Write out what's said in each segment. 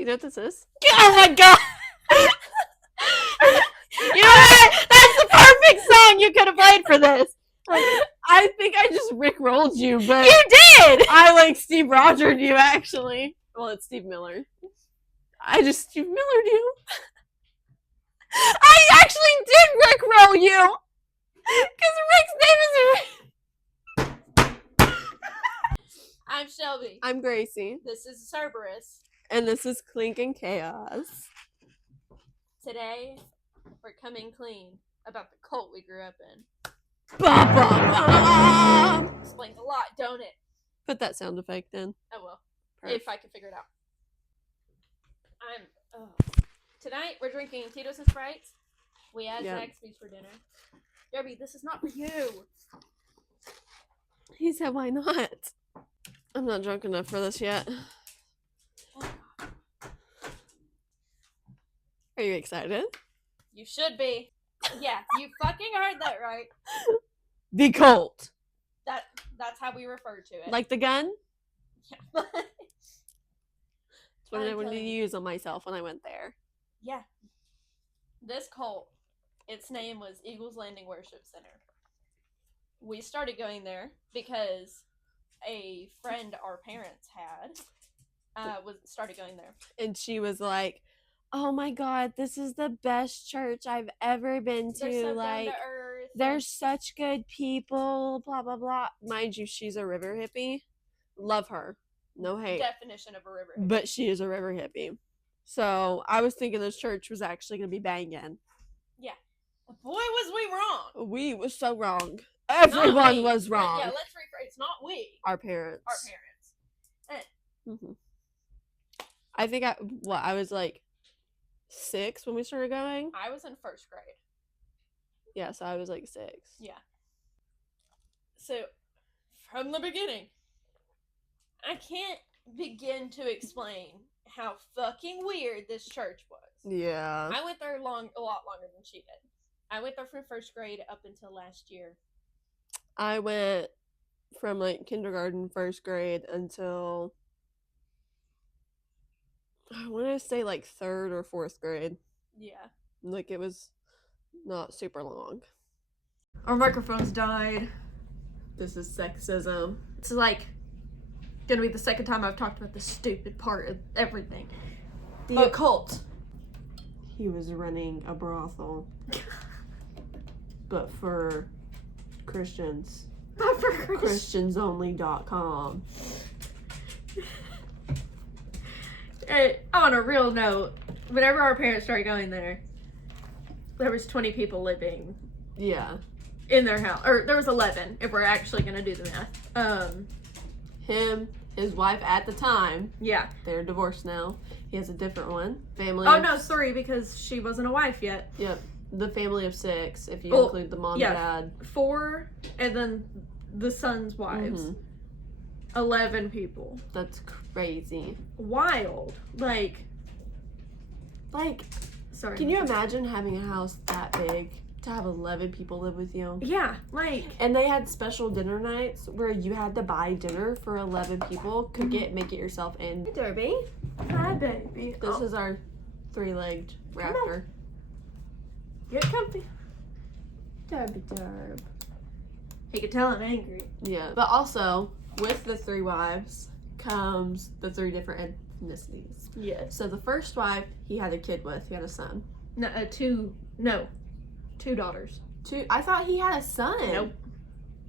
Do you know what this is? Oh my god! You know what? That's the perfect song you could have played for this. I think I just rickrolled you, but You did! I like Steve Rogered you actually. Well, it's Steve Miller. I just Steve Millered you. I actually did rickroll you! Because Rick's name is... I'm Shelby. I'm Gracie, This is Cerberus. and this is Clink and Chaos. Today, we're coming clean about the cult we grew up in. Bum, bum, bum. Explains a lot, don't it? Put that sound effect in. I will. Perfect. If I can figure it out. Tonight, we're drinking Tito's and Sprites. We had Yep. Zaxby's for dinner. Derby, this is not for you. He said, "Why not?" I'm not drunk enough for this yet. Are you excited? You should be. Yeah, you fucking heard that right. The cult, That's how we refer to it. like the gun. Yeah. That's what I wanted to use on myself when I went there. Yeah. This cult, its name was Eagles Landing Worship Center. We started going there because a friend our parents had started going there. And she was like, "Oh my god, this is the best church I've ever been to. They're so like, down to earth. they're such good people, blah, blah, blah." Mind you, she's a river hippie. Love her. No hate. Definition of a river. But she is a river hippie. So I was thinking this church was actually going to be banging. Yeah. Boy, was we wrong. We was so wrong. Everyone we. was wrong. Yeah, let's rephrase. It's not we. Our parents. Our parents. Mm-hmm. I think I was like 6 when we started going. I was in first grade. Yeah, so I was like 6. Yeah. So, from the beginning, I can't begin to explain how fucking weird this church was. Yeah. I went there a lot longer than she did. I went there from first grade up until last year. I went from like kindergarten, first grade until I want to say like 3rd or 4th grade. Yeah. Like it was not super long. Our microphones died. This is sexism. It's like gonna be the second time I've talked about this stupid part of everything. The occult. He was running a brothel. But for Christians. Not for Christians. Christiansonly.com. On a real note, whenever our parents started going there was 20 people living Yeah. in their house. Or there was 11, if we're actually going to do the math. Him, his wife at the time. Yeah. They're divorced now. He has a different one. Family. Oh, no, 3 because she wasn't a wife yet. Yep. The family of 6, if you Well, include the mom yeah. and dad. 4, and then the son's wives. Mhm. 11 people. That's crazy. Wild. Like, sorry. Can you imagine having a house that big to have 11 people live with you? Yeah, like. And they had special dinner nights where you had to buy dinner for 11 people. Could make it yourself in. Hey, Derby. Hi, baby. This is our 3-legged raptor. Get comfy. Derby derb. You can tell I'm angry. Yeah. But also, with the 3 wives comes the 3 different ethnicities. Yes. So the first wife, he had a kid with. He had a son. No, 2 daughters. 2. I thought he had a son. Nope.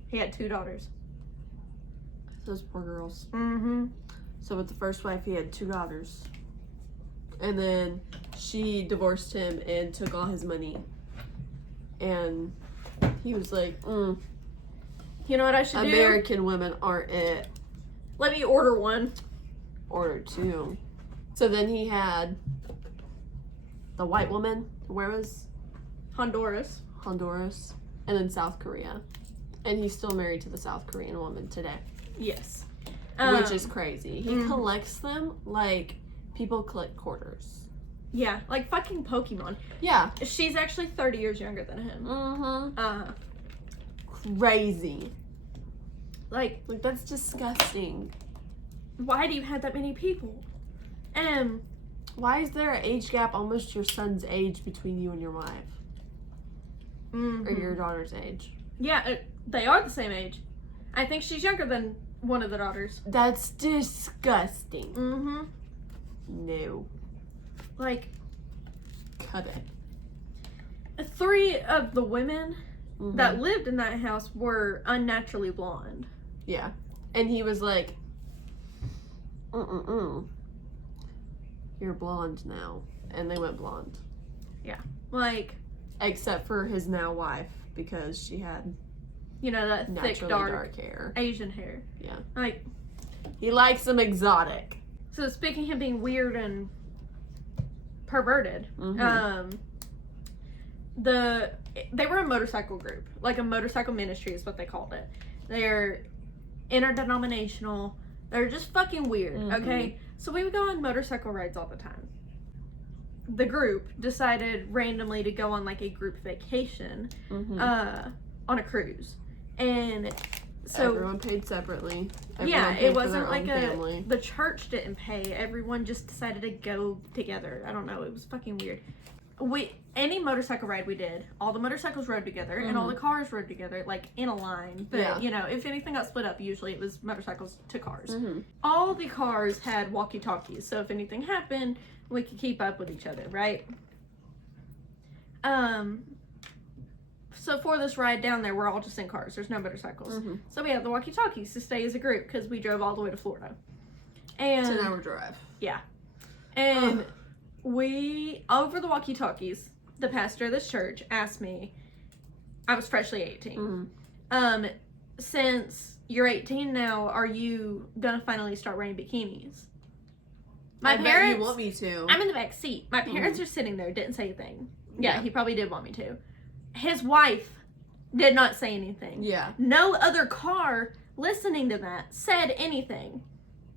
He had 2 daughters. Those poor girls. Mm-hmm. So with the first wife, he had 2 daughters. And then she divorced him and took all his money. And he was like, You know what I should do? American women aren't it. Let me order one. Order 2. So then he had the white woman. Where was? Honduras. And then South Korea. And he's still married to the South Korean woman today. Yes. Which is crazy. He collects them like people collect quarters. Yeah, like fucking Pokemon. Yeah. She's actually 30 years younger than him. Mm-hmm. Crazy. Like, that's disgusting. why do you have that many people? Why is there an age gap almost your son's age between you and your wife? Mm-hmm. Or your daughter's age? Yeah, they are the same age. I think she's younger than one of the daughters. That's disgusting. Mm-hmm. No. Like, Cut it. 3 of the women Mhm. that lived in that house were unnaturally blonde. Yeah. And he was like, you're blonde now. And they went blonde. Like, Except for his now wife, because she had you know, that thick, naturally dark hair. Asian hair. Yeah. Like, He likes them exotic. so speaking of him being weird and perverted, Mhm. they were a motorcycle group, like a motorcycle ministry is what they called it. They're interdenominational. They're just fucking weird. Mhm. Okay, so we would go on motorcycle rides all the time. The group decided randomly to go on like a group vacation Mhm. on a cruise, and so everyone paid separately. yeah, Everyone paid it for wasn't their like own family. the church didn't pay. Everyone just decided to go together. I don't know. It was fucking weird. Any motorcycle ride we did, all the motorcycles rode together and all the cars rode together, like in a line. But Yeah. you know, if anything got split up, usually it was motorcycles to cars. Mhm. All the cars had walkie-talkies, so if anything happened, we could keep up with each other, right? So for this ride down there, we're all just in cars. There's no motorcycles. Mhm. So we had the walkie-talkies to stay as a group because we drove all the way to Florida. And 10-hour drive. and Ugh. we, over the walkie-talkies, the pastor of this church asked me, I was freshly 18. Mhm. Since you're 18 now, are you gonna finally start wearing bikinis? My I bet parents, you want me to. I'm in the back seat. My parents Mhm. are sitting there, didn't say anything. Yeah, Yeah. he probably did want me to. His wife did not say anything. Yeah. No other car listening to that said anything.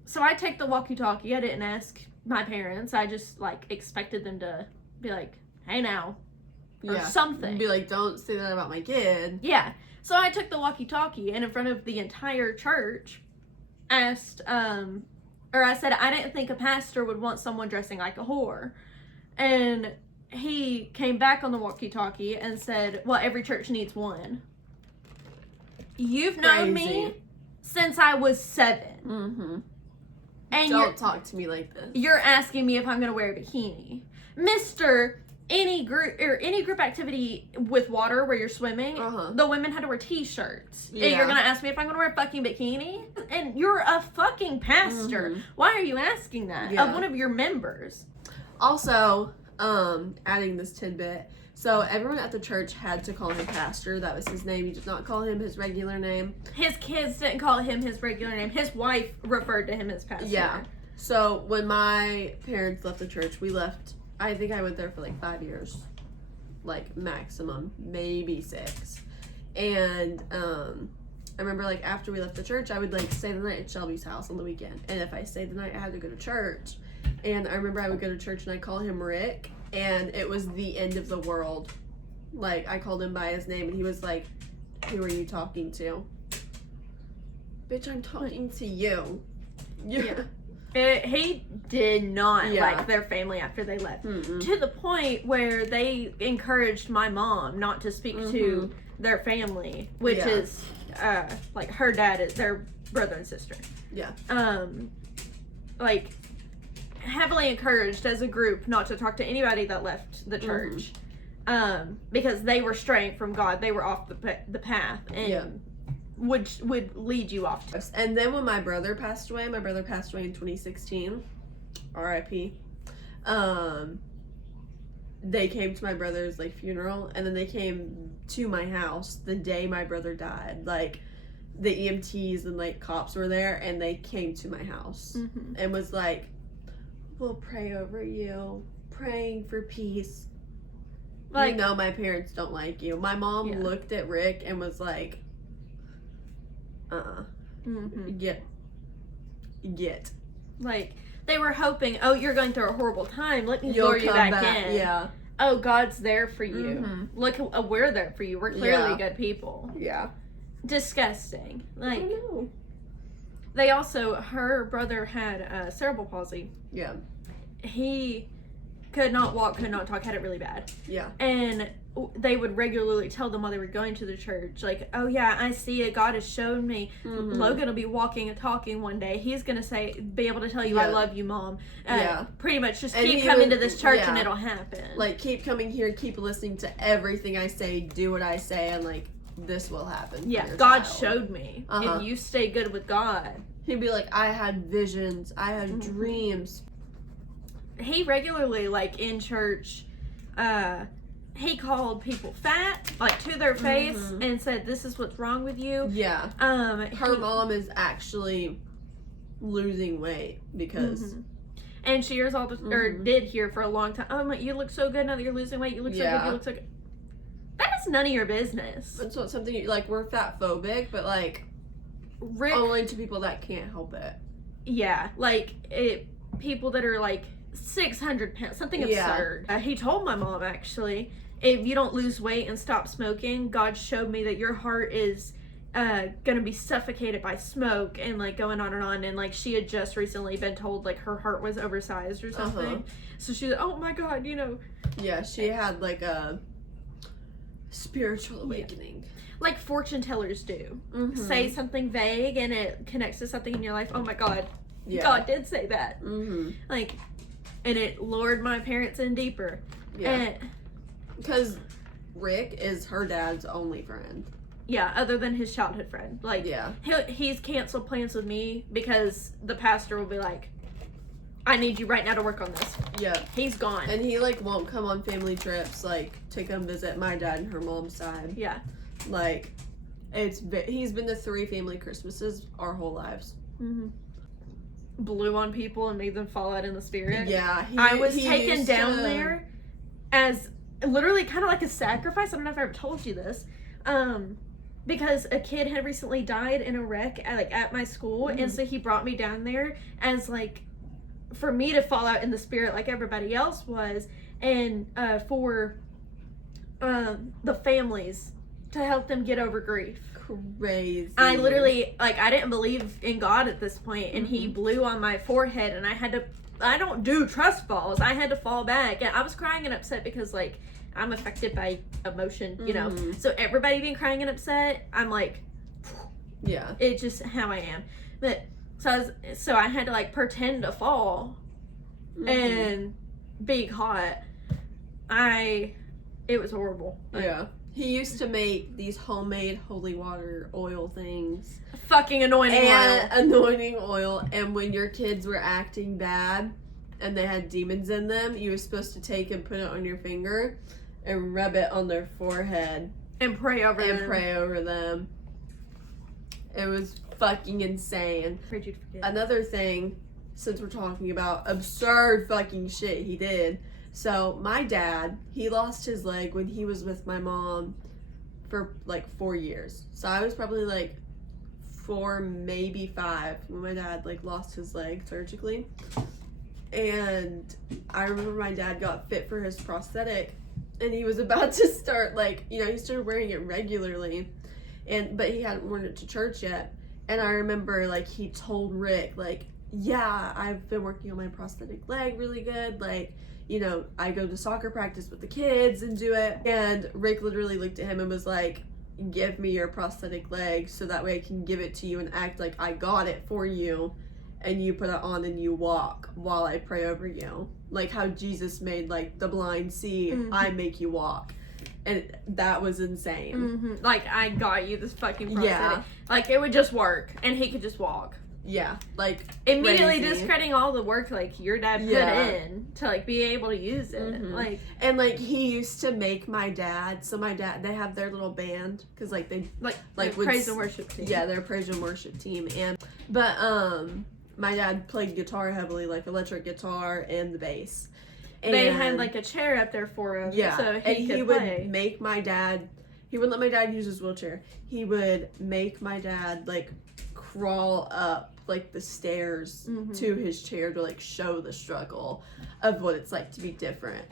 So I take the walkie-talkie. I didn't ask my parents. I just like expected them to be like, "Hey now," or Yeah. something. Be like, don't say that about my kid. Yeah. So I took the walkie-talkie and in front of the entire church asked, or I said, I didn't think a pastor would want someone dressing like a whore. And he came back on the walkie-talkie and said, well, every church needs one. You've known me Crazy. since I was 7. Mm-hmm. And Don't talk to me like this. you're asking me if I'm going to wear a bikini. Mister, any group activity with water where you're swimming, Uh-huh. the women had to wear t-shirts. And Yeah. you're going to ask me if I'm going to wear a fucking bikini? And you're a fucking pastor. Mhm. Why are you asking that Yeah. of one of your members? Also, adding this tidbit. So everyone at the church had to call him pastor. That was his name. You did not call him his regular name. His kids didn't call him his regular name. His wife referred to him as pastor. Yeah. So when my parents left the church, we left. I think I went there for like 5 years, like maximum, maybe 6. And I remember like after we left the church, I would like stay the night at Shelby's house on the weekend. And if I stayed the night, I had to go to church. And I remember I would go to church and I'd call him Rick, and it was the end of the world. Like I called him by his name, and he was like, "Who are you talking to?" Bitch, I'm talking to you. Yeah. He did not Yeah. like their family after they left. Mm-mm. To the point where they encouraged my mom not to speak to their family, which Yeah. is like her dad is their brother and sister. Yeah. Like heavily encouraged as a group not to talk to anybody that left the church. Because they were straying from God. They were off the path and Yeah. would lead you off to. And then when my brother passed away in 2016, RIP, they came to my brother's like funeral, and then they came to my house the day my brother died. Like the EMTs and like cops were there, and they came to my house and was like, "We'll pray over you, praying for peace." Like, you know, my parents don't like you. My mom Yeah. looked at Rick and was like, get. Like, they were hoping, oh, you're going through a horrible time. Let me You'll lure you come back in. Yeah. Oh, God's there for you. Mhm. Look, we're there for you. We're clearly Yeah. good people. Yeah. Disgusting. I Like, know. they also, her brother had cerebral palsy. Yeah. he could not walk, could not talk, had it really bad. Yeah. And they would regularly tell them while they were going to the church, like, oh yeah, I see it. God has shown me. Logan will be walking and talking one day. He's going to be able to tell you, I love you, Mom. Pretty much just keep coming to this church and it'll happen. Like, keep coming here, keep listening to everything I say, do what I say, and like, this will happen. Yeah, God showed me. If you stay good with God. He'd be like, I had visions, I had dreams. He regularly, like, in church, he called people fat, like, to their face, and said, this is what's wrong with you. Yeah. Her mom is actually losing weight because... And she hears all the, or did hear for a long time, oh, you look so good now that you're losing weight, you look so good, you look so good. That is none of your business. It's not something, like, we're fat phobic, but, like, only to people that can't help it. Yeah, like, people that are, like, 600 pounds, something absurd. He told my mom, actually, if you don't lose weight and stop smoking, God showed me that your heart is gonna be suffocated by smoke, and like going on, and like she had just recently been told like her heart was oversized or something. So she was, oh my God, you know. Yeah, she had like a spiritual awakening. Like fortune tellers do. Say something vague and it connects to something in your life. Oh my God, God did say that. Like, and it lured my parents in deeper. Yeah. Because Rick is her dad's only friend. Yeah, other than his childhood friend. Like, he's canceled plans with me because the pastor will be like, I need you right now to work on this. Yeah. He's gone. And he, like, won't come on family trips, like, to come visit my dad and her mom's side. Yeah. Like, he's been to 3 family Christmases our whole lives. Blew on people and made them fall out in the spirit. Yeah. I was taken down there as literally kind of like a sacrifice. I don't know if I ever told you this. Because a kid had recently died in a wreck at my school, and so he brought me down there as like for me to fall out in the spirit like everybody else was, and for the families to help them get over grief. Crazy. I literally, like, I didn't believe in God at this point, and he blew on my forehead, and I don't do trust falls. I had to fall back, and I was crying and upset because like I'm affected by emotion, you know. So everybody being crying and upset, I'm like, yeah, it's just how I am. But so I had to like pretend to fall and be caught. It was horrible. Yeah. He used to make these homemade holy water oil things. Fucking anointing oil. And when your kids were acting bad and they had demons in them, you were supposed to take and put it on your finger and rub it on their forehead. And pray over them. It was fucking insane. Prayed you'd forget. Another thing, since we're talking about absurd fucking shit he did. So my dad, he lost his leg when he was with my mom for like 4 years. So I was probably like 4, maybe 5 when my dad like lost his leg surgically. And I remember my dad got fit for his prosthetic, and he was about to start, like, you know, he started wearing it regularly, but he hadn't worn it to church yet. And I remember, like, he told Rick, like, yeah, I've been working on my prosthetic leg really good, like, you know, I go to soccer practice with the kids and do it. And Rick literally looked at him and was like, give me your prosthetic leg so that way I can give it to you and act like I got it for you, and you put it on and you walk while I pray over you. Like how Jesus made like the blind see, I make you walk. And that was insane. Like, I got you this fucking prosthetic. Yeah. Like, it would just work, and he could just walk. Yeah, like immediately crazy. Discrediting all the work like your dad put in to like be able to use it. Like, and like he used to make my dad. So my dad, they have their little band because like they like praise and worship team. Yeah, their praise and worship team. But my dad played guitar heavily, like electric guitar and the bass. And they had like a chair up there for him. Yeah, so he would make my dad. He wouldn't let my dad use his wheelchair. He would make my dad like crawl up like the stairs to his chair to like show the struggle of what it's like to be different.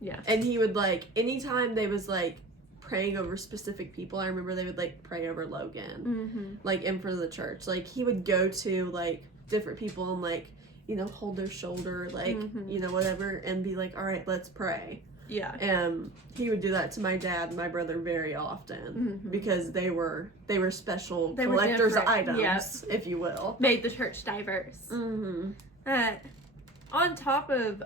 Yeah. And he would like, anytime they was like praying over specific people, I remember they would like pray over Logan, like in front of the church. Like he would go to like different people and like you know, hold their shoulder, like, Mhm. you know, whatever, and be like, all right, let's pray. Yeah. And he would do that to my dad and my brother very often Mhm. because they were special They were collector's different, items, yeah. if you will. Made the church diverse. Mm-hmm. On top of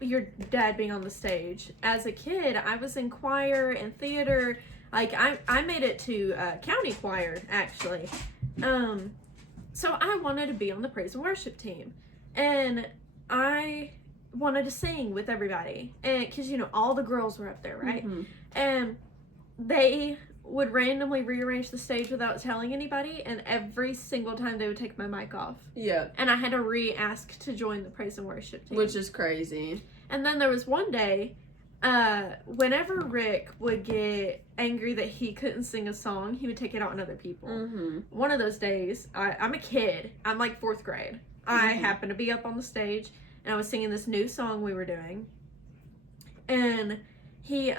your dad being on the stage, as a kid, I was in choir and theater. Like, I made it to county choir, actually. So I wanted to be on the praise and worship team. And I wanted to sing with everybody. And because, you know, all the girls were up there, right? Mm-hmm. And they would randomly rearrange the stage without telling anybody, and every single time they would take my mic off. Yeah. And I had to re-ask to join the praise and worship team. Which is crazy. And then there was one day, whenever Rick would get angry that he couldn't sing a song, he would take it out on other people. Mm-hmm. One of those days, I'm a kid. I'm like 4th grade. I happened to be up on the stage, and I was singing this new song we were doing. And he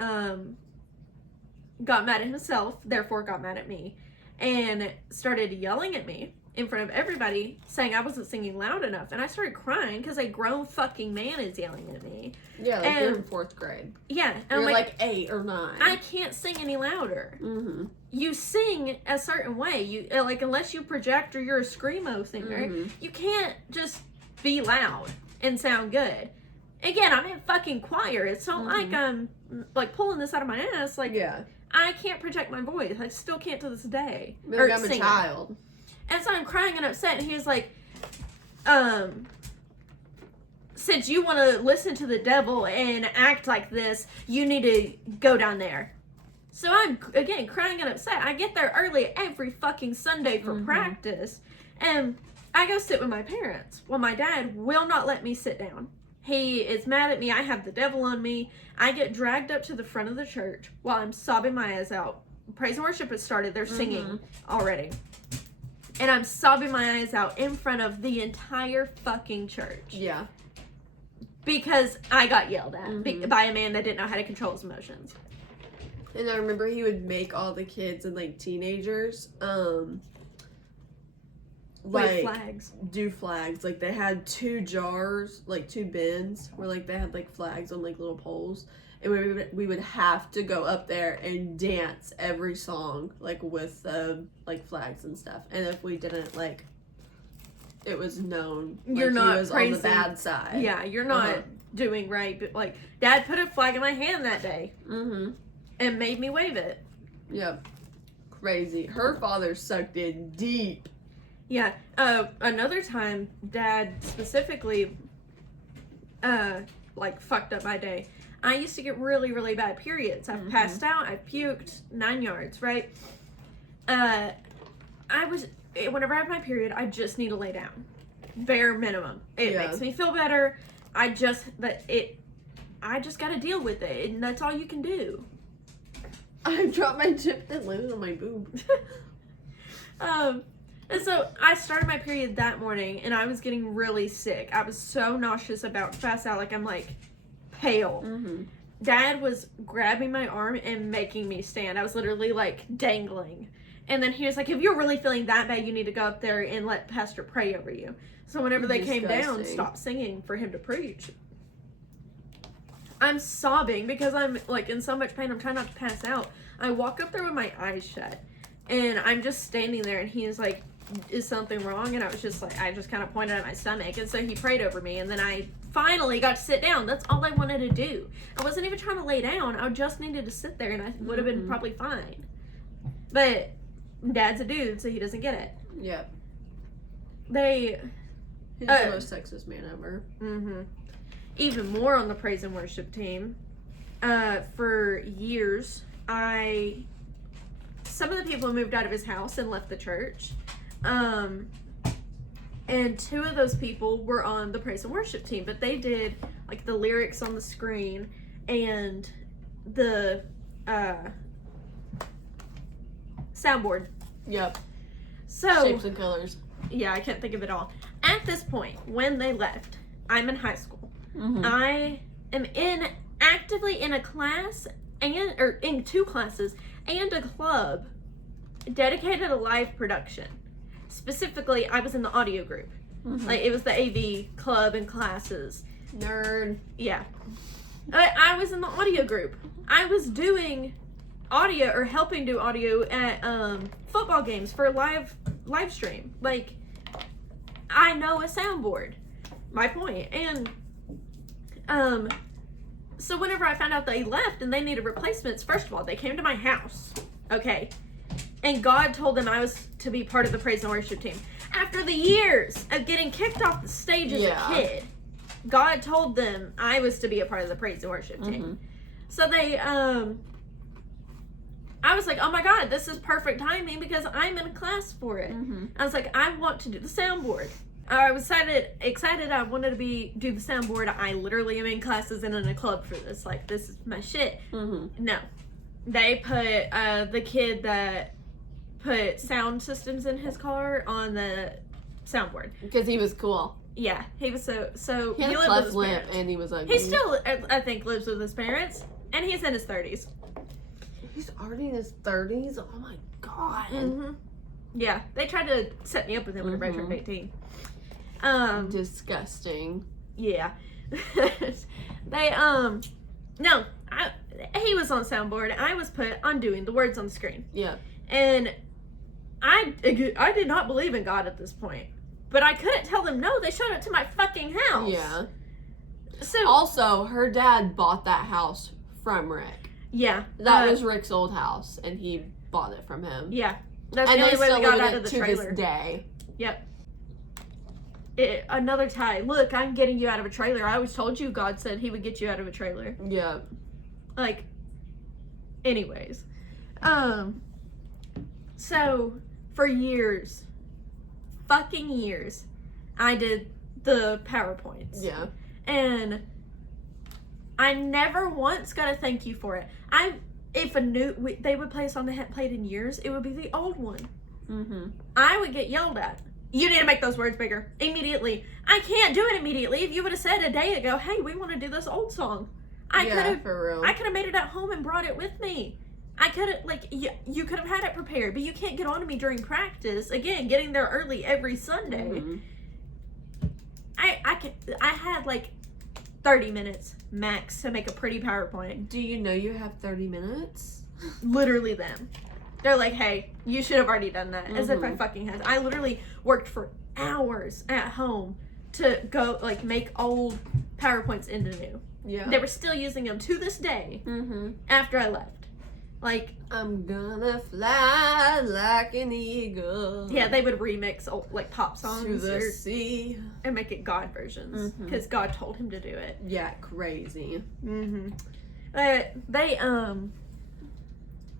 got mad at himself, therefore got mad at me, and started yelling at me in front of everybody, saying I wasn't singing loud enough. And I started crying because a grown fucking man is yelling at me. Yeah, like And- you're in 4th grade. Yeah, and You're I'm like 8 or 9. I can't sing any louder. Mm-hmm. You sing a certain way. You like, unless you project or you're a screamo singer, Mhm. you can't just be loud and sound good. Again, I'm in fucking choir. It's not like I'm like pulling this out of my ass. Like, Yeah. I can't project my voice. I still can't to this day. Like I'm singing. a child. And so I'm crying and upset, and he was like, since you want to listen to the devil and act like this, you need to go down there. So I'm, again, crying and upset. I get there early every fucking Sunday for practice, and I go sit with my parents. Well, my dad will not let me sit down. He is mad at me. I have the devil on me. I get dragged up to the front of the church while I'm sobbing my eyes out. Praise and worship has started. They're singing already. And I'm sobbing my eyes out in front of the entire fucking church. Yeah. Because I got yelled at by a man that didn't know how to control his emotions. And I remember he would make all the kids and like teenagers With flags. do flags. Like they had 2 jars, like 2 bins where like they had like flags on like little poles. And we would have to go up there and dance every song like with like flags and stuff. And if we didn't, like, it was known You're like, not he was praising. on the bad side. Yeah, you're not doing right. But like, Dad put a flag in my hand that day and made me wave it. Yep. Crazy. Her father sucked in deep. Yeah. Another time, Dad specifically, like, fucked up my day. I used to get really, really bad periods. I've passed out. I've puked 9 yards, right? Whenever I have my period, I just need to lay down. Bare minimum. It makes me feel better. I just gotta deal with it, and that's all you can do. I dropped my chip that landed on my boob. And so I started my period that morning, and I was getting really sick. I was so nauseous, about to pass out, like I'm like pale. Dad was grabbing my arm and making me stand. I was literally like dangling. And then he was like, if you're really feeling that bad, you need to go up there and let Pastor pray over you. So whenever they came down, stop singing for him to preach. I'm sobbing because I'm like in so much pain. I'm trying not to pass out. I walk up there with my eyes shut, and I'm just standing there, and he is like, is something wrong? And I was just like, I just kind of pointed at my stomach, and so he prayed over me, and then I finally got to sit down. That's all I wanted to do. I wasn't even trying to lay down. I just needed to sit there, and I would have been probably fine. But Dad's a dude, so he doesn't get it. Yep. He's the most sexist man ever. Even more on the praise and worship team. For years, some of the people moved out of his house and left the church. And 2 of those people were on the praise and worship team, but they did like the lyrics on the screen and the soundboard. Yep. So Shapes and colors. yeah, I can't think of it all. At this point, when they left, I'm in high school. I am actively in a class or in 2 classes and a club dedicated to live production. Specifically, I was in the audio group. Like, it was the AV club and classes. Nerd. Yeah. I was in the audio group. I was doing audio, or helping do audio at football games for live stream. Like, I know a soundboard. My point. And so whenever I found out they left and they needed replacements, first of all, they came to my house. Okay. And God told them I was to be part of the praise and worship team. After the years of getting kicked off the stage as a kid, God told them I was to be a part of the praise and worship team. So they, I was like, oh my God, this is perfect timing because I'm in a class for it. I was like, I want to do the soundboard. I was excited. I wanted to do the soundboard. I literally am in classes and in a club for this. Like, this is my shit. No. They put the kid that put sound systems in his car on the soundboard. Because he was cool. Yeah, he was so He had lived left with his limp parents. and he was like... He still, I think, lives with his parents. And he's in his 30s. He's already in his 30s? Oh my God. Yeah, they tried to set me up with him whenever I turned 18. Disgusting. Yeah. They, no, he was on soundboard. I was put on doing the words on the screen. Yeah. And I did not believe in God at this point. But I couldn't tell them no. They showed up to my fucking house. Yeah. So Also, her dad bought that house from Rick. yeah, That was Rick's old house, and he bought it from him. yeah. That's And the they only way still we got live out in of it the to trailer. this day. Yep. Another tie. Look, I'm getting you out of a trailer. I always told you God said he would get you out of a trailer. Yeah. Like, anyways. So, for years, fucking years, I did the PowerPoints. Yeah. And I never once got a thank you for it. If they would play a song they hadn't played in years, it would be the old one. I would get yelled at. You need to make those words bigger. Immediately. I can't do it immediately. If you would have said a day ago, hey, we want to do this old song. For real. I could have made it at home and brought it with me. I could have, like, you could have had it prepared, but you can't get on to me during practice. Again, getting there early every Sunday. I had, like, 30 minutes max to make a pretty PowerPoint. Do you know you have 30 minutes? Literally them. They're like, hey, you should have already done that. As if I fucking had. I literally worked for hours at home to go, like, make old PowerPoints into new. Yeah. They were still using them to this day after I left. Like, I'm gonna fly like an eagle. yeah, they would remix old, like, pop songs To the sea. and make it God versions because God told him to do it. Yeah, crazy. But they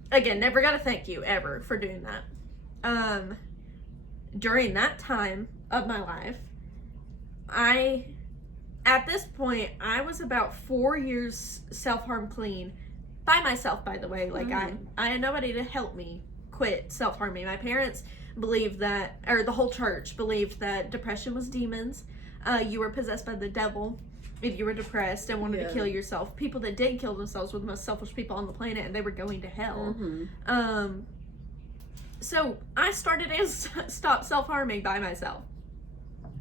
again, never got a thank you ever for doing that. During that time of my life, at this point, I was about 4 years self-harm clean. By myself, by the way. Like, I had nobody to help me quit self-harming. My parents believed that, or the whole church believed that depression was demons. You were possessed by the devil if you were depressed and wanted to kill yourself. People that did kill themselves were the most selfish people on the planet, and they were going to hell. So I started and stopped self-harming by myself.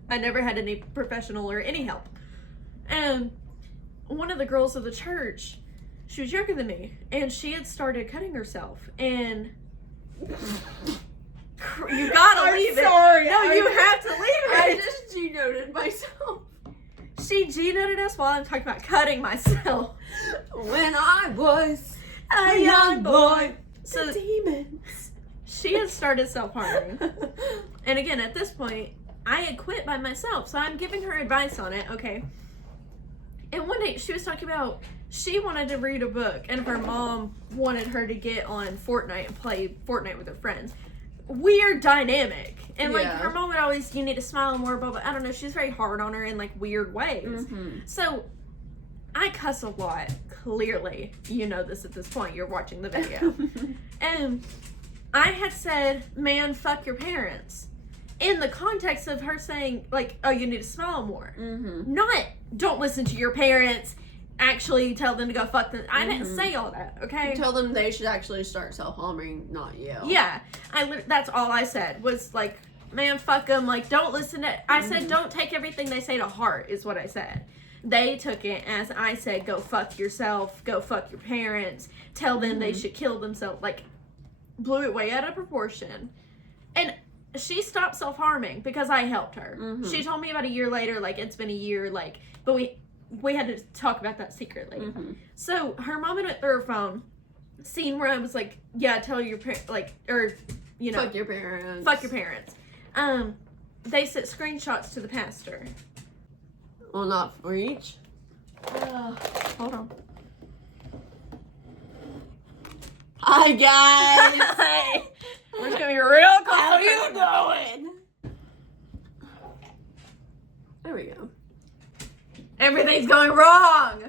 I never had any professional or any help. And one of the girls of the church, she was younger than me, and she had started cutting herself, and you gotta leave it. Sorry. No, you have to leave it. I just G-noted myself. She G-noted us while I'm talking about cutting myself. When I was A young boy. So demons. She had started self-harming. And again, at this point, I had quit by myself, so I'm giving her advice on it, okay? And one day, she was talking about she wanted to read a book, and her mom wanted her to get on Fortnite and play Fortnite with her friends. Weird dynamic. And, like, her mom would always, you need to smile more, blah, blah. I don't know, she's very hard on her in, like, weird ways. So, I cuss a lot, clearly. You know this at this point. You're watching the video. And I had said, man, fuck your parents. In the context of her saying, like, oh, you need to smile more. Not, don't listen to your parents. Actually tell them to go fuck them. I didn't say all that, okay? Tell them they should actually start self-harming, not you. Yeah. That's all I said was, like, man, fuck them. Like, don't listen to. I said, don't take everything they say to heart. Is what I said. They took it as I said, go fuck yourself. Go fuck your parents. Tell them they should kill themselves. Like, blew it way out of proportion. And she stopped self-harming because I helped her. She told me about a year later, like, it's been a year, like, but we had to talk about that secretly. So her mom had went through her phone, seen where I was like, yeah, tell your parents, like, or, you know. Fuck your parents. Fuck your parents. They sent screenshots to the pastor. Well, not for each. Hold on. Hi, guys. Hey, we're just gonna be real close. How you doing? There we go. Everything's going wrong.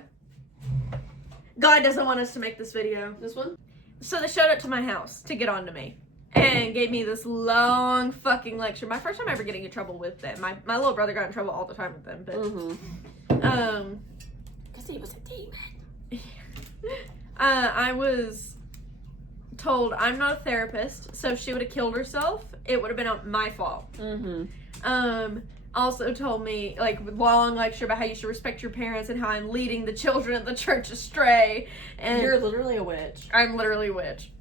God doesn't want us to make this video. This one? So they showed up to my house to get on to me and gave me this long fucking lecture. My first time ever getting in trouble with them. My little brother got in trouble all the time with them, but Because he was a demon. I was told I'm not a therapist, so if she would have killed herself, it would have been my fault. Also told me, like, long lecture about how you should respect your parents and how I'm leading the children of the church astray. And You're literally a witch. I'm literally a witch.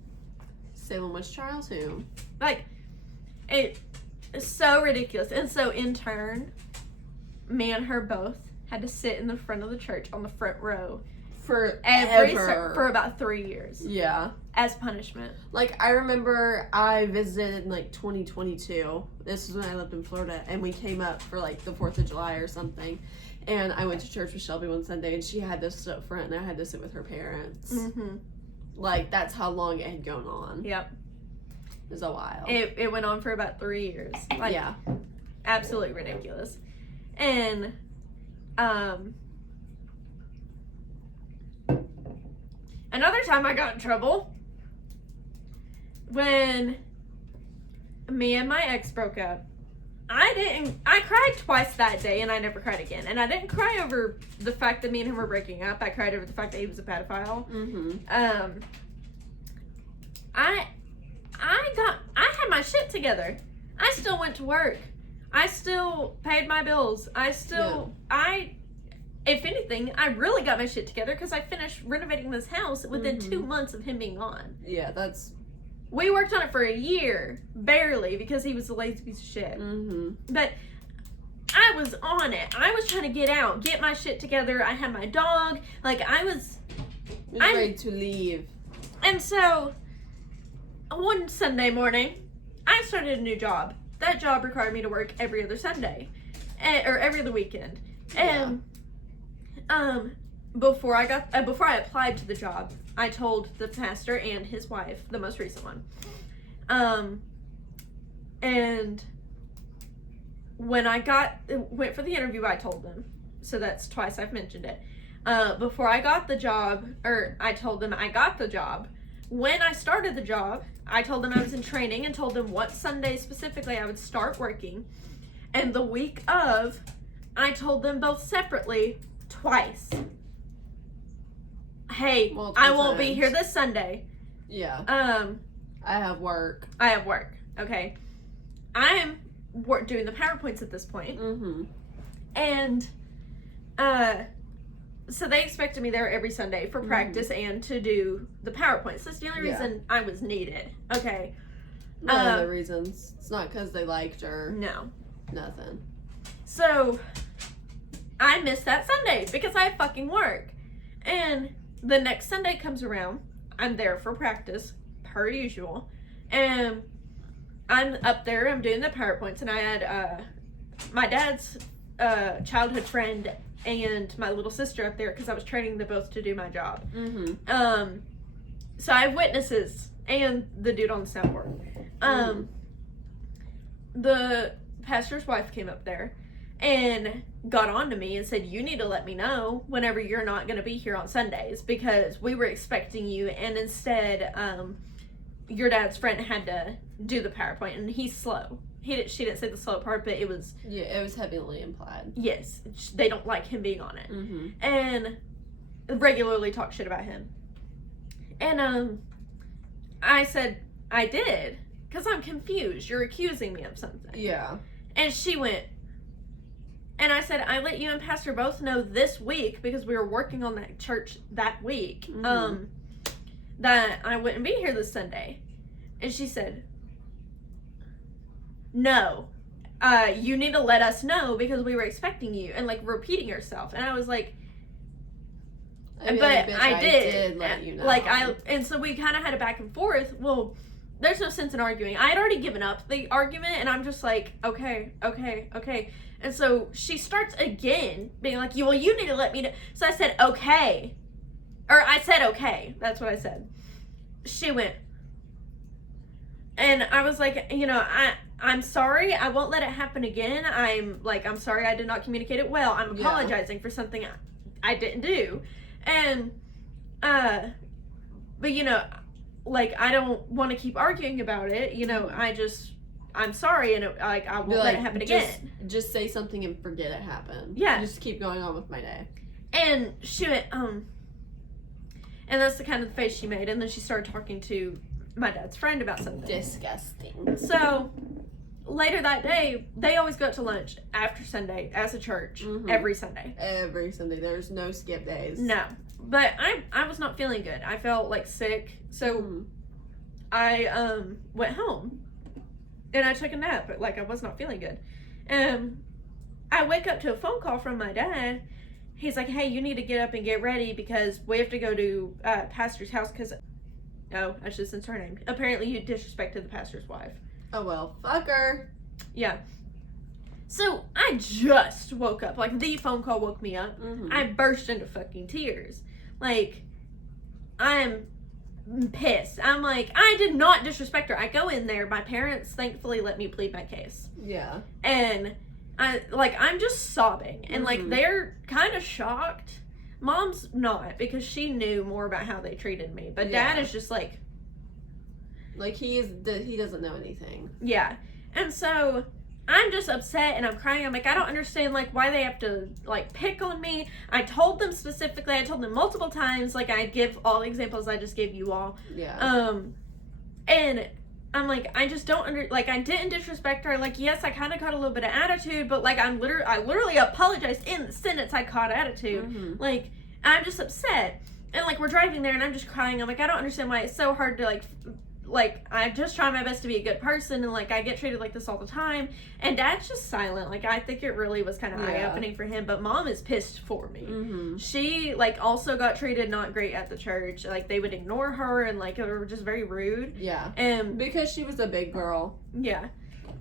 Salem Witch Trials who? Like, it's so ridiculous. And so, in turn, me and her both had to sit in the front of the church on the front row For for about 3 years Yeah. as punishment. Like, I remember I visited in, like, 2022. This was when I lived in Florida. And we came up for, like, the 4th of July or something. And I went to church with Shelby one Sunday. And she had to sit up front. And I had to sit with her parents. Like, that's how long it had gone on. Yep. It was a while. It went on for about 3 years. Like, yeah. absolutely ridiculous. And, another time I got in trouble when me and my ex broke up. I cried twice that day and I never cried again. And I didn't cry over the fact that me and him were breaking up. I cried over the fact that he was a pedophile. I had my shit together. I still went to work. I still paid my bills. If anything, I really got my shit together because I finished renovating this house within 2 months of him being gone. Yeah, that's... We worked on it for a year, barely, because he was a lazy piece of shit. But I was on it. I was trying to get out, get my shit together. I had my dog. Like, I'm ready to leave. And so, one Sunday morning, I started a new job. That job required me to work every other Sunday, or every other weekend. And before I applied to the job, I told the pastor and his wife, the most recent one. And when I went for the interview, I told them. So that's twice I've mentioned it. Before I got the job, or I told them I got the job. When I started the job, I told them I was in training and told them what Sunday specifically I would start working. And the week of, I told them both separately twice. Hey, I won't be here this Sunday. Yeah. I have work. Okay. I am doing the PowerPoints at this point. And, so they expected me there every Sunday for practice and to do the PowerPoints. That's the only reason I was needed. Okay. No other reasons. It's not because they liked her. No. Nothing. So, I missed that Sunday because I have fucking work. And the next Sunday comes around. I'm there for practice, per usual. And I'm up there, I'm doing the PowerPoints, and I had my dad's childhood friend and my little sister up there because I was training them both to do my job. So I have witnesses and the dude on the soundboard. The pastor's wife came up there and got on to me and said, you need to let me know whenever you're not going to be here on Sundays because we were expecting you, and instead your dad's friend had to do the PowerPoint, and he's slow. She didn't say the slow part, but it was... Yeah, it was heavily implied. Yes. They don't like him being on it. And regularly talk shit about him. And I said, I did. because I'm confused. You're accusing me of something. Yeah. And she went, and I said, I let you and Pastor both know this week, because we were working on that church that week, that I wouldn't be here this Sunday. And she said, no, you need to let us know because we were expecting you, and like repeating herself. And I was like, I mean, but bitch, I did let you know. Like, and so we kind of had a back and forth. Well, there's no sense in arguing. I had already given up the argument, and I'm just like, okay. And so she starts again, being like, you need to let me know. So I said, okay. Or I said, okay. That's what I said. She went, and I was like, I'm sorry. I won't let it happen again. I'm sorry I did not communicate it well. I'm apologizing for something I didn't do. And, but I don't want to keep arguing about it. I'm sorry, and I won't let it happen again. Just say something and forget it happened. Yeah. Just keep going on with my day. And she went, and that's the kind of face she made. And then she started talking to my dad's friend about something. Disgusting. So, later that day, they always go to lunch after Sunday as a church, every Sunday. Every Sunday. There's no skip days. No. But I was not feeling good. I felt like sick. So, I went home. And I took a nap, but I was not feeling good. I wake up to a phone call from my dad. He's like, hey, you need to get up and get ready because we have to go to pastor's house because, I should have said her name. Apparently you disrespected the pastor's wife. Oh, well, fuck her. Yeah. So I just woke up. The phone call woke me up. I burst into fucking tears. I'm pissed. I'm like, I did not disrespect her. I go in there. My parents thankfully let me plead my case. Yeah. And I'm just sobbing. And they're kind of shocked. Mom's not, because she knew more about how they treated me. But Dad is just he doesn't know anything. Yeah. And so I'm just upset and I'm crying. I'm like, I don't understand why they have to pick on me. I told them specifically, I told them multiple times, I give all the examples I just gave you all. Yeah. And I'm like, I just don't I didn't disrespect her. Yes, I kind of caught a little bit of attitude, but I literally apologized in the sentence I caught attitude. I'm just upset. And we're driving there and I'm just crying. I'm like, I don't understand why it's so hard to I just try my best to be a good person, and I get treated like this all the time. And Dad's just silent. I think it really was kind of eye-opening for him, but Mom is pissed for me. She also got treated not great at the church. They would ignore her, and they were just very rude. Yeah. And because she was a big girl. Yeah.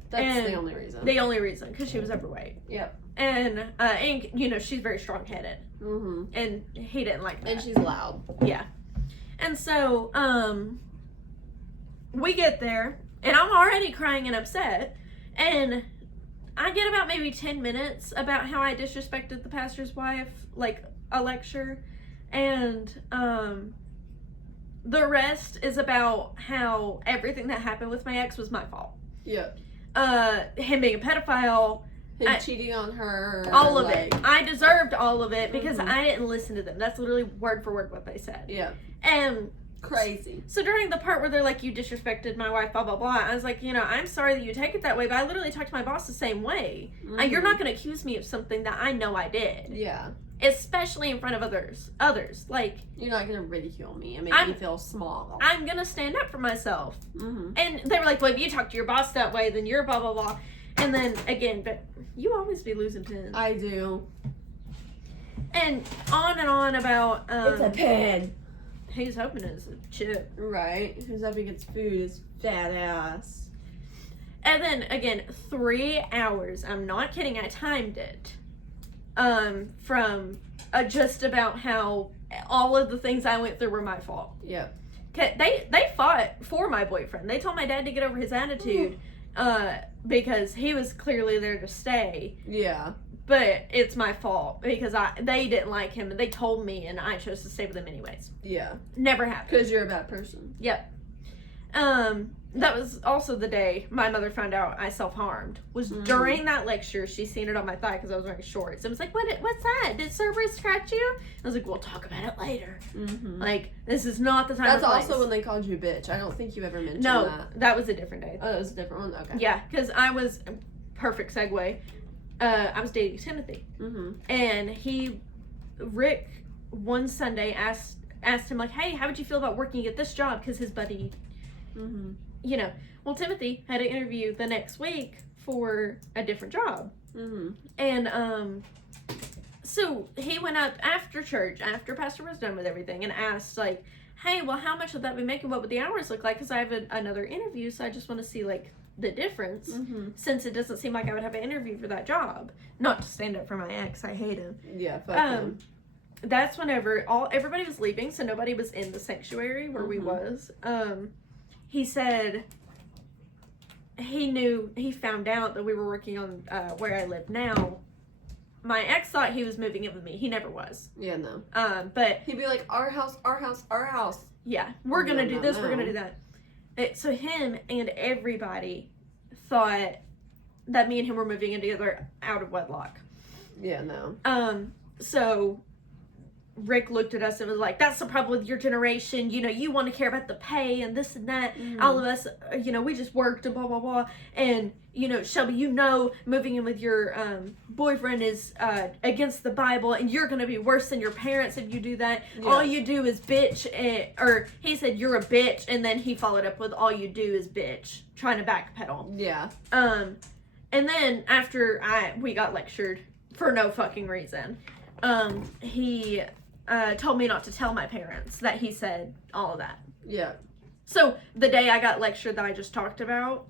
That's the only reason. The only reason, because she was overweight. Yep. And she's very strong-headed. And he didn't like that. And she's loud. Yeah. And so, we get there, and I'm already crying and upset, and I get about maybe 10 minutes about how I disrespected the pastor's wife, a lecture, and the rest is about how everything that happened with my ex was my fault. Yep. Him being a pedophile, him cheating on her, all of it. I deserved all of it because I didn't listen to them. That's literally word for word what they said. Yeah. And crazy. So during the part where they're like, you disrespected my wife, blah, blah, blah, I was like, I'm sorry that you take it that way, but I literally talked to my boss the same way. You're not going to accuse me of something that I know I did. Yeah. Especially in front of others. You're not going to ridicule me and make me feel small. I'm going to stand up for myself. And they were like, well, if you talk to your boss that way, then you're blah, blah, blah. And then, again, but you always be losing pins. I do. And on about... it's a pin. He's hoping it's a chip. Right. Who's hoping it's food, his fat ass. And then, again, 3 hours. I'm not kidding. I timed it. From just about how all of the things I went through were my fault. Yep. They fought for my boyfriend. They told my dad to get over his attitude. Because he was clearly there to stay. Yeah. But it's my fault because they didn't like him and they told me and I chose to stay with him anyways. Yeah. Never happened. Because you're a bad person. Yep. That was also the day my mother found out I self-harmed. Was during that lecture. She seen it on my thigh because I was wearing shorts. It was like, what's that? Did Cerberus scratch you? I was like, we'll talk about it later. Like, this is not the time. That's or place. also when they called you bitch. I don't think you ever mentioned No, that. that was a different day. Oh, it was a different one? Okay. Yeah, because I was, perfect segue, I was dating Timothy. And Rick, one Sunday asked him, like, hey, how would you feel about working at this job? Because his buddy, you know. Well, Timothy had an interview the next week for a different job. And, so he went up after church, after Pastor was done with everything, and asked, like, hey, well, how much would that be making? What would the hours look like? Because I have another interview, so I just want to see, like, the difference, since it doesn't seem like I would have an interview for that job. Not to stand up for my ex, I hate him. Yeah, fuck him. That's whenever everybody was leaving, so nobody was in the sanctuary where we was. He said he found out that we were working on where I live now. My ex thought he was moving in with me. He never was. Yeah, no. But he'd be like, our house, our house, our house. Yeah, we're gonna do this, we're gonna do that. So him and everybody thought that me and him were moving in together out of wedlock. Yeah, no. So Rick looked at us and was like, that's the problem with your generation. You know, you want to care about the pay and this and that. All of us, you know, we just worked and blah, blah, blah. And, you know, Shelby, you know, moving in with your boyfriend is against the Bible, and you're going to be worse than your parents if you do that. Yeah. All you do is bitch. Or he said, you're a bitch. And then he followed up with, all you do is bitch, trying to backpedal. Yeah. And then after we got lectured for no fucking reason, he told me not to tell my parents that he said all of that. Yeah. So the day I got lectured that I just talked about,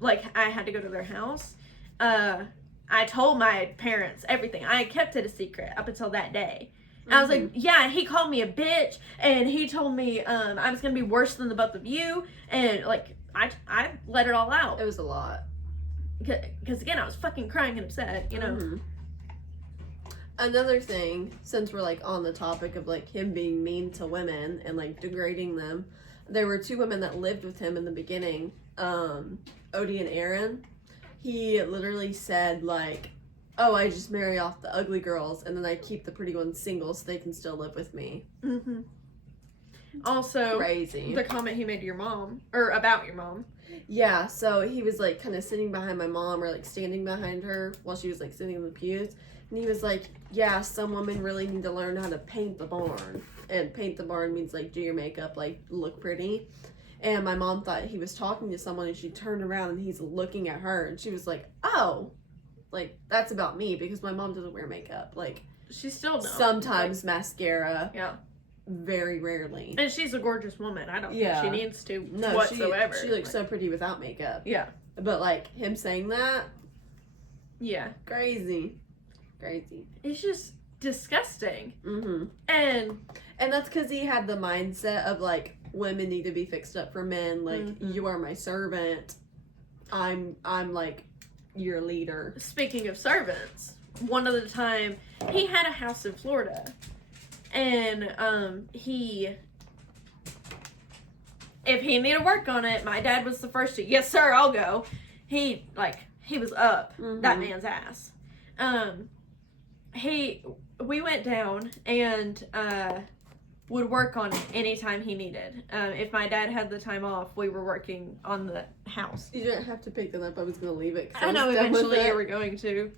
like I had to go to their house. I told my parents everything. I kept it a secret up until that day. I was like, yeah, he called me a bitch, and he told me I was gonna be worse than the both of you, and like I let it all out. It was a lot. Because again, I was fucking crying and upset, you know. Another thing, since we're like on the topic of like him being mean to women and like degrading them, there were two women that lived with him in the beginning, Odie and Aaron. He literally said like, oh, I just marry off the ugly girls and then I keep the pretty ones single so they can still live with me. Also, crazy. The comment he made to your mom, or about your mom. Yeah, so he was like kind of sitting behind my mom, or like standing behind her while she was like sitting in the pews. And he was like, yeah, some women really need to learn how to paint the barn. And paint the barn means like do your makeup, like look pretty. And my mom thought he was talking to someone, and she turned around and he's looking at her, and she was like, oh, like that's about me, because my mom doesn't wear makeup. Like she still does. Sometimes like, mascara. Yeah. Very rarely. And she's a gorgeous woman. I don't think she needs to whatsoever. She looks so pretty without makeup. Yeah. But like him saying that. Yeah. Crazy. It's just disgusting. And that's because he had the mindset of like women need to be fixed up for men. Like you are my servant. I'm like your leader. Speaking of servants, one of the time he had a house in Florida, and if he needed work on it, my dad was the first to, yes sir, I'll go. He was up that man's ass. We went down and would work on it anytime he needed. If my dad had the time off, we were working on the house. You didn't have to pick that up. I was going to leave it. I know eventually you were going to.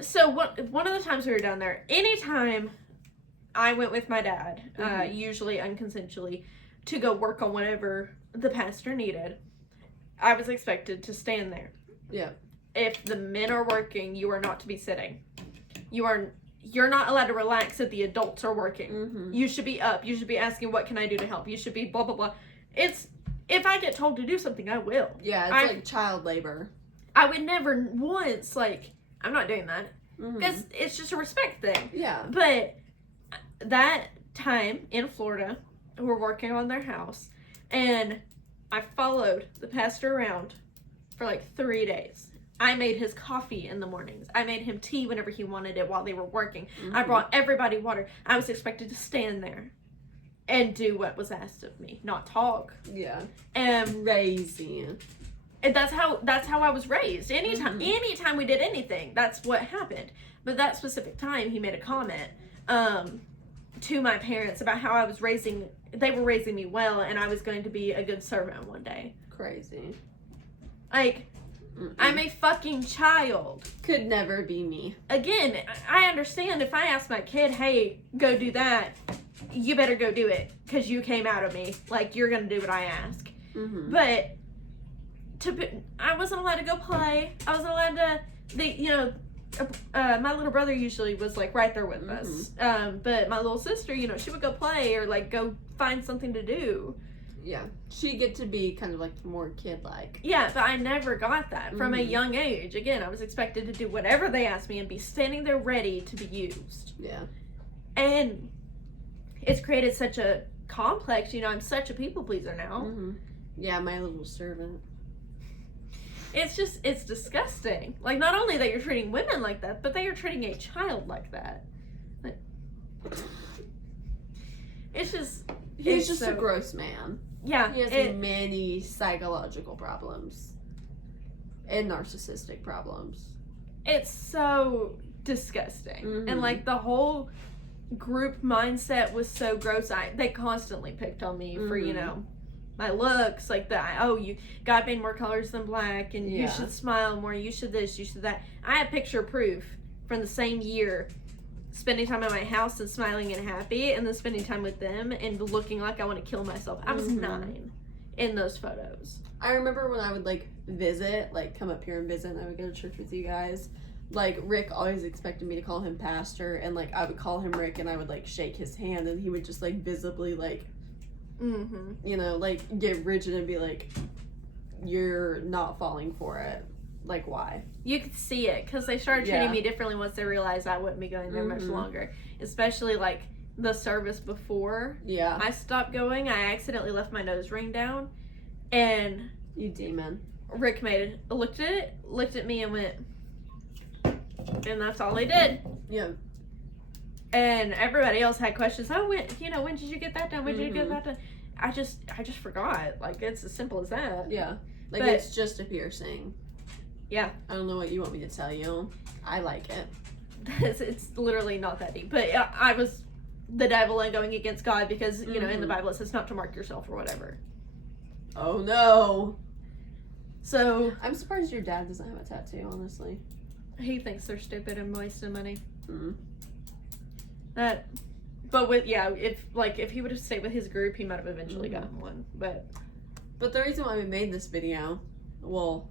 So one of the times we were down there, anytime I went with my dad, usually unconsensually, to go work on whatever the pastor needed, I was expected to stand there. Yeah. If the men are working, you are not to be sitting. You're not allowed to relax if the adults are working. You should be up. You should be asking, what can I do to help? You should be blah, blah, blah. If I get told to do something, I will. Yeah, it's like child labor. I would never once, I'm not doing that. Because it's just a respect thing. Yeah. But that time in Florida, we're working on their house, and I followed the pastor around for 3 days. I made his coffee in the mornings. I made him tea whenever he wanted it while they were working. I brought everybody water. I was expected to stand there and do what was asked of me, not talk. Yeah. And Crazy. that's how I was raised. Anytime we did anything, that's what happened. But that specific time, he made a comment to my parents about how they were raising me well, and I was going to be a good servant one day. Crazy. Like, I'm a fucking child. Could never be me. Again, I understand if I ask my kid, hey, go do that, you better go do it, because you came out of me. Like, you're going to do what I ask. Mm-hmm. But I wasn't allowed to go play. I wasn't allowed to, my little brother usually was, like, right there with us. But my little sister, she would go play or, like, go find something to do. Yeah. She'd get to be kind of, like, more kid-like. Yeah, but I never got that from a young age. Again, I was expected to do whatever they asked me and be standing there ready to be used. Yeah. And it's created such a complex, I'm such a people pleaser now. Mm-hmm. Yeah, my little servant. It's disgusting. Like, not only that you're treating women like that, but that you're treating a child like that. Like, it's just... He's just a gross man. Yeah. He has many psychological problems. And narcissistic problems. It's so disgusting. Mm-hmm. And, like, the whole group mindset was so gross. They constantly picked on me for, my looks, like that. Oh, God made more colors than black, and you should smile more, you should this, you should that. I have picture proof from the same year, spending time at my house and smiling and happy, and then spending time with them and looking like I want to kill myself. I was 9 in those photos. I remember when I would, like, visit, like, come up here and visit, and I would go to church with you guys. Like, Rick always expected me to call him pastor, and, like, I would call him Rick, and I would, like, shake his hand, and he would just, like, visibly, like, like, get rigid and be like, you're not falling for it. Like, why? You could see it, because they started treating me differently once they realized I wouldn't be going there much longer. Especially, like, the service before I stopped going, I accidentally left my nose ring down, and... You demon. Rick looked at me and went... And that's all he did. Yeah. And everybody else had questions. Oh, when did you get that done? When did you get that done? I just forgot. Like, it's as simple as that. Yeah. Like, but, it's just a piercing. Yeah. I don't know what you want me to tell you. I like it. It's literally not that deep. But I was the devil and going against God because, in the Bible it says not to mark yourself or whatever. Oh, no. So. I'm surprised your dad doesn't have a tattoo, honestly. He thinks they're stupid and wasting money. Mm. But if he would have stayed with his group, he might have eventually gotten one. But the reason why we made this video, we'll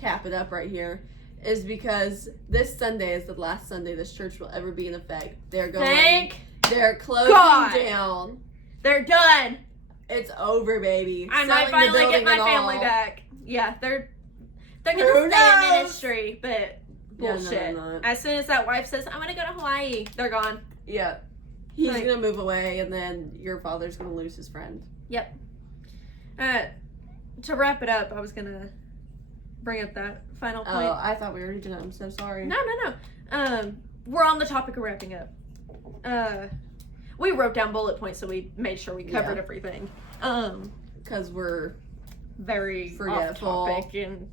cap it up right here, is because this Sunday is the last Sunday this church will ever be in effect. They're closing down. They're done. It's over, baby. I might finally get my family back. Yeah, they're gonna stay in ministry, but bullshit. Yeah, no, as soon as that wife says, "I'm gonna go to Hawaii," they're gone. Yeah, he's gonna move away, and then your father's gonna lose his friend. Yep. To wrap it up, I was gonna bring up that final point. Oh, I thought we already did it. I'm so sorry. No. We're on the topic of wrapping up. We wrote down bullet points, so we made sure we covered everything. Because we're very forgetful. Off topic and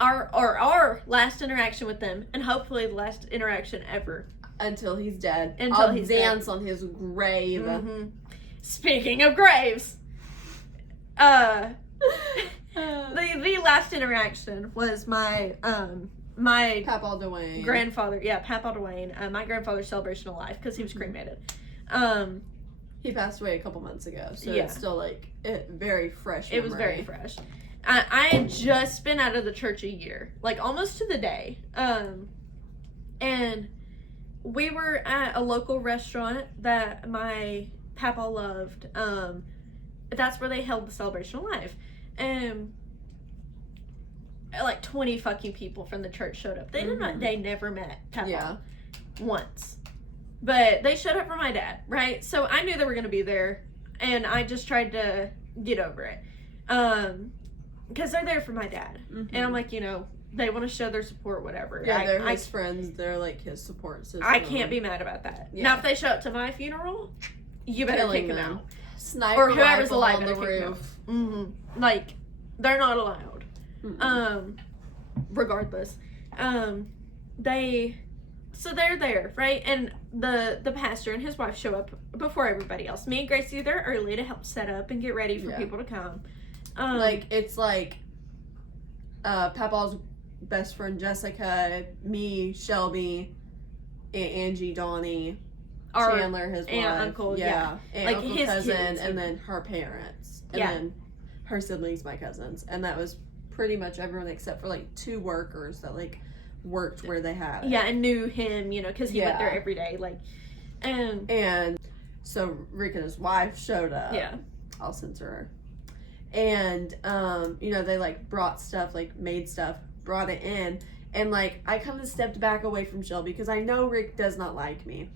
our last interaction with them, and hopefully the last interaction ever. Until he's dead. Until he's dance on his grave. Mm-hmm. Speaking of graves, the last interaction was my Papa Dwayne. Grandfather, Papa Dwayne, my grandfather's celebration of life, because he was cremated. He passed away a couple months ago, so it's still like very fresh memory. It was very fresh. I had just been out of the church a year, like almost to the day, and we were at a local restaurant that my papa loved. That's where they held the celebration of life, and like 20 fucking people from the church showed up. They never met Papa once, but they showed up for my dad, right? So I knew they were going to be there, and I just tried to get over it, because they're there for my dad. And I'm like, they want to show their support, whatever. Yeah, they're his friends. They're like his support system. I can't be mad about that. Yeah. Now, if they show up to my funeral, you better Killing kick them them. out. Sniper Or whoever's rifle alive on better the kick them roof. Mm-hmm. Like, they're not allowed. Mm-mm. Regardless. They're there, right? And the pastor and his wife show up before everybody else. Me and Gracie are there early to help set up and get ready for people to come. It's like Papa's best friend Jessica, me, Shelby, Aunt Angie, Donnie, our Chandler, his aunt, wife, uncle, aunt, like uncle, his cousin, kids, and then her parents, and then her siblings, my cousins, and that was pretty much everyone except for like 2 workers that like worked where they had it. and knew him, because he went there every day, like, and so Rick and his wife showed up. I'll censor her. And they like brought stuff, like made stuff, brought it in, and like I kind of stepped back away from Shelby because I know Rick does not like me.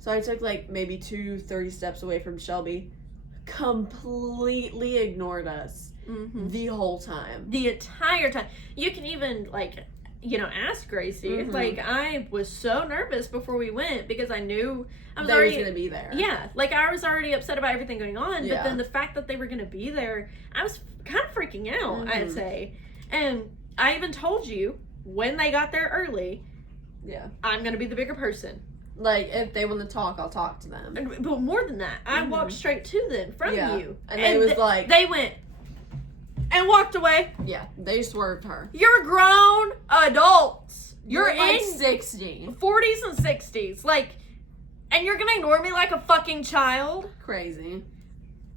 So I took like maybe 30 steps away from Shelby. Completely ignored us the whole time. The entire time. You can even ask Gracie. Like, I was so nervous before we went because I knew I was already going to be there. Yeah, like I was already upset about everything going on, Yeah. but then the fact that they were going to be there, I was kind of freaking out, I'd say. And I even told you when they got there early, I'm going to be the bigger person. Like, if they want to talk, I'll talk to them. But more than that, I walked straight to them from you. And it was like... They went and walked away. Yeah, they swerved her. You're grown adults. You're like in 60. 40s and 60s. Like, and you're going to ignore me like a fucking child? Crazy.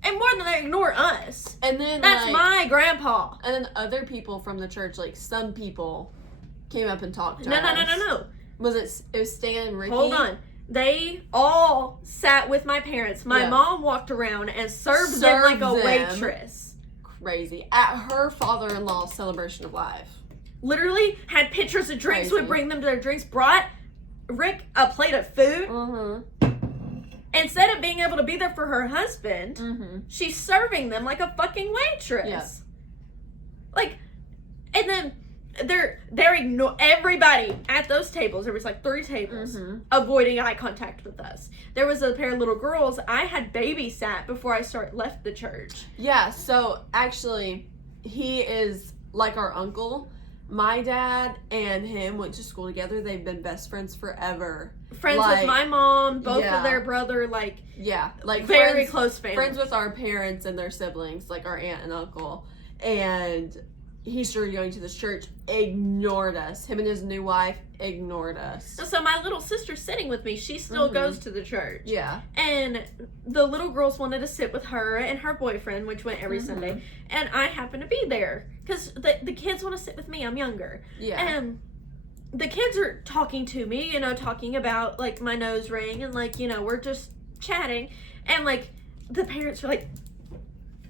And more than that, ignore us. And then, that's my grandpa. And then other people from the church, like, some people came up and talked to us. No. It was Stan and Ricky? Hold on. They all sat with my parents. My mom walked around and served them like a waitress. Crazy. At her father-in-law's celebration of life. Literally had pictures of drinks, would bring them to their drinks, brought Rick a plate of food. Instead of being able to be there for her husband, she's serving them like a fucking waitress. Like, and then they're everybody at those tables. There was like 3 tables avoiding eye contact with us. There was a pair of little girls I had babysat before I left the church. Yeah, so actually, he is like our uncle. My dad and him went to school together. They've been best friends forever. Friends with my mom, both of their brother, like very close family. Friends with our parents and their siblings, like our aunt and uncle. And he started going to this church, ignored us. Him and his new wife ignored us. So my little sister's sitting with me. She still goes to the church. Yeah. And the little girls wanted to sit with her and her boyfriend, which went every Sunday. And I happened to be there. Because the kids want to sit with me. I'm younger. Yeah. And the kids are talking to me, talking about, like, my nose ring. And, like, we're just chatting. And, like, the parents are like...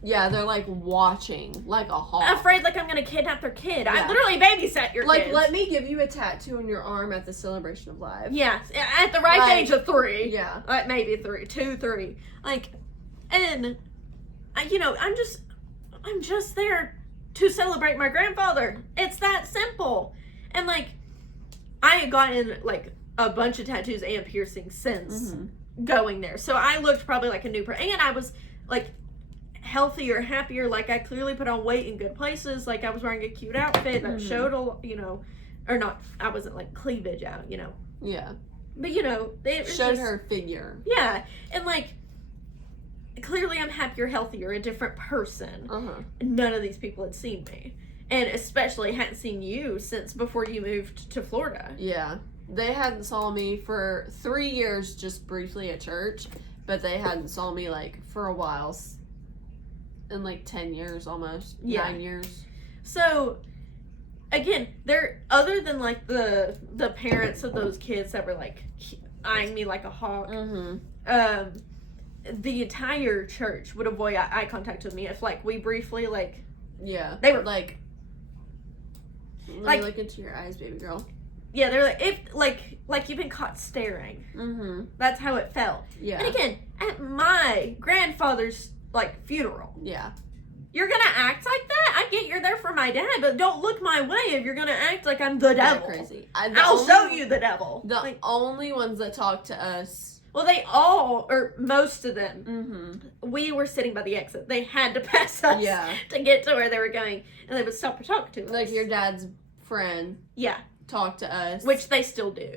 Yeah, they're like watching like a hawk. Afraid like I'm gonna kidnap their kid. I literally babysat your kids. Let me give you a tattoo on your arm at the celebration of life. Yeah, at the right age of 3. Yeah. Maybe 2, 3. Like, and, I'm just there to celebrate my grandfather. It's that simple. And, like, I had gotten, like, a bunch of tattoos and piercings since going there. So I looked probably like a new person. And I was, like... healthier, happier, like I clearly put on weight in good places, like I was wearing a cute outfit that showed or not, I wasn't like cleavage out, Yeah. But it showed her figure. Yeah. And like clearly I'm happier, healthier, a different person. None of these people had seen me. And especially hadn't seen you since before you moved to Florida. Yeah. They hadn't saw me for 3 years just briefly at church, but they hadn't saw me like for a while. In like 10 years almost. 9 years. So again, they're other than like the parents of those kids that were like eyeing me like a hawk. The entire church would avoid eye contact with me if like we briefly like they were like let me look into your eyes, baby girl. Yeah, they're like if like you've been caught staring. That's how it felt. Yeah. And again, at my grandfather's like funeral. Yeah. you're gonna act like that. I get you're there for my dad, but don't look my way if you're gonna act like I'm the They're devil. crazy. I'll show you the devil. The Like, only ones that talk to us. well, they all, or most of them, Mm-hmm. we were sitting by the exit. They had to pass us Yeah. to get to where they were going, and they would stop and talk to us. Like your dad's friend Yeah, talk to us. which they still do.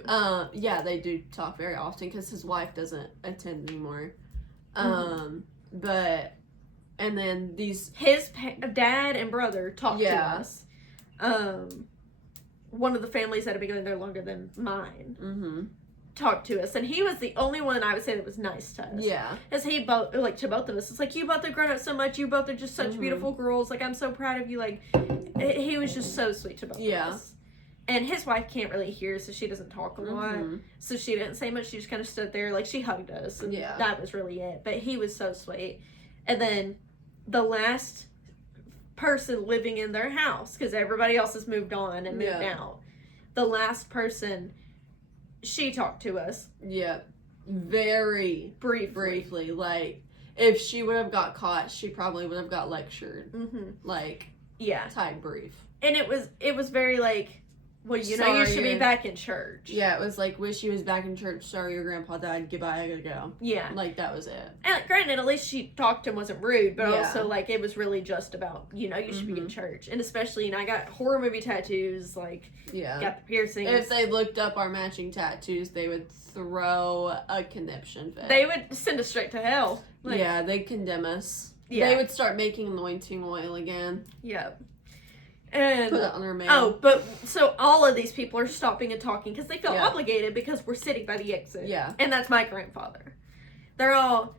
Yeah, they do talk very often because his wife doesn't attend anymore. But, and then these. His dad and brother talked to Yeah. us. One of the families that had been going there longer than mine Mm-hmm. talked to us, and he was the only one I would say that was nice to us. Yeah. As he both, like, to both of us, it's like, you both have grown up so much, you both are just such Mhm. beautiful girls, like, I'm so proud of you, like, he was just so sweet to both Yeah. of us. And his wife can't really hear, so she doesn't talk a lot, Mhm. so she didn't say much, she just kind of stood there, like, she hugged us, and Yeah. that was really it, but he was so sweet. And then, the last person living in their house, because everybody else has moved on and moved Yeah. out, the last person, she talked to us Yeah. Very briefly. Like, if she would have got caught, she probably would have got lectured. Mm-hmm. Like, Yeah. type brief. And it was very like, well, you know, you Sorry, should be you're- back in church. Yeah, it was like, wish you was back in church. Sorry, your grandpa died. Goodbye, I gotta go. Yeah. Like, that was it. And like, granted, at least she talked and wasn't rude, but Yeah. also like it was really just about, you know, you should be in Mhm. church. And especially, you know, I got horror movie tattoos, like Yeah. got the piercings. If they looked up our matching tattoos, they would throw a conniption fit. They would send us straight to hell. Like, Yeah, they'd condemn us. Yeah. They would start making anointing oil again. Yeah. And Put it on our mail. oh, but so all of these people are stopping and talking because they feel Yeah. obligated because we're sitting by the exit. Yeah. And that's my grandfather. They're all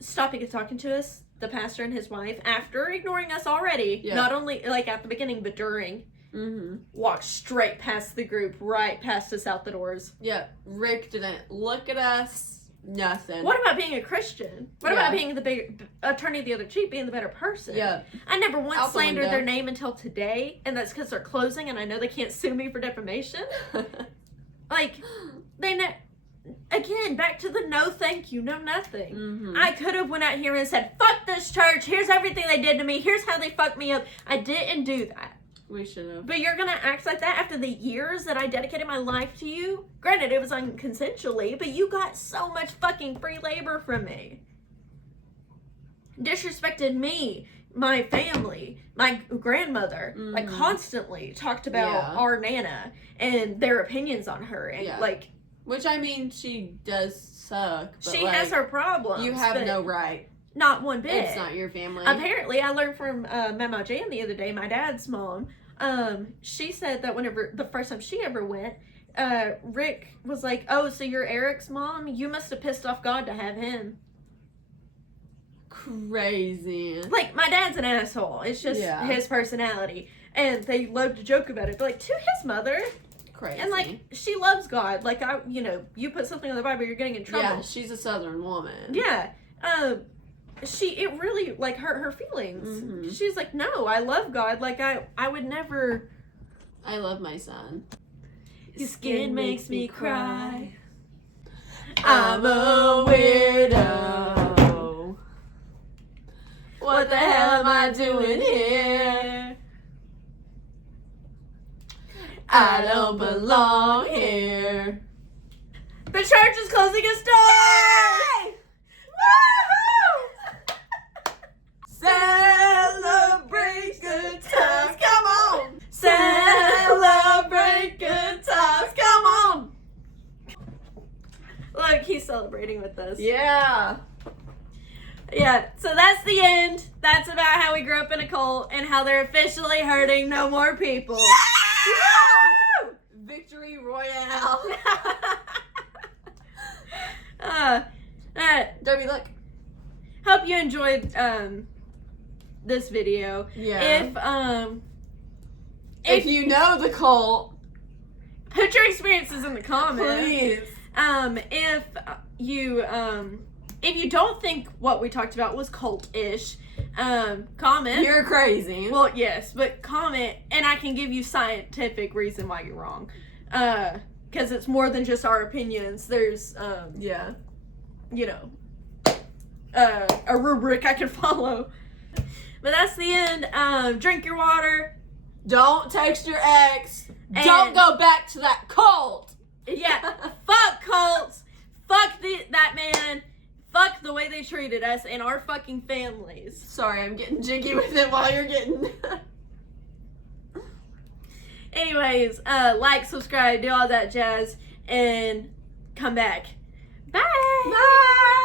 stopping and talking to us, the pastor and his wife, after ignoring us already. Yeah. Not only like at the beginning, but during. Mm-hmm. Walked straight past the group, right past us out the doors. Yeah. Rick didn't look at us. Nothing. What about being a Christian? What Yeah. about being the big attorney of the other cheek, being the better person? Yeah. I never once Out the slandered window. their name until today, and that's because they're closing, and I know they can't sue me for defamation. Like, they know. Again, back to the no thank you, no nothing. Mm-hmm. I could have went out here and said, fuck this church, here's everything they did to me, here's how they fucked me up. I didn't do that. We should have. But you're gonna act like that after the years that I dedicated my life to you? Granted, it was unconsensually, but you got so much fucking free labor from me. Disrespected me, my family, my grandmother, like Mhm. constantly talked about Yeah. our Nana and their opinions on her. And Yeah. like, Which, I mean, she does suck. But she like, has her problems. You have but no right. not one bit. It's not your family. Apparently, I learned from Mama Jan the other day, my dad's mom. She said that whenever the first time she ever went, Rick was like, "Oh, so you're Eric's mom? You must have pissed off God to have him." Crazy. Like, my dad's an asshole. It's just Yeah. his personality, and they love to joke about it. But like, to his mother, Crazy. and like, she loves God. Like, you put something on the Bible, you're getting in trouble. Yeah, she's a Southern woman. Yeah. It really like hurt her feelings. Mhm. She's like, no, I love God. Like I would never. I love my son. Your skin makes me cry. I'm a weirdo. What the hell am I doing here? I don't belong here. The church is closing its doors. Celebrate good times, come on! Celebrate good times, come on! Look, he's celebrating with us. Yeah. Yeah, so that's the end. That's about how we grew up in a cult and how they're officially hurting no more people. Yeah! Victory Royale. Derby, look. Hope you enjoyed this video. Yeah. If If you know the cult, put your experiences in the comments. please. If you don't think what we talked about was cult-ish, comment. You're crazy. Well, yes, but comment, and I can give you scientific reason why you're wrong. Because it's more than just our opinions. There's, yeah. a rubric I can follow. But that's the end. Drink your water. Don't text your ex. And- Don't go back to that cult. Yeah. Fuck cults. Fuck that man. Fuck the way they treated us and our fucking families. Sorry, I'm getting jiggy with it while you're getting. Anyways, like, subscribe, do all that jazz, and come back. Bye. Bye.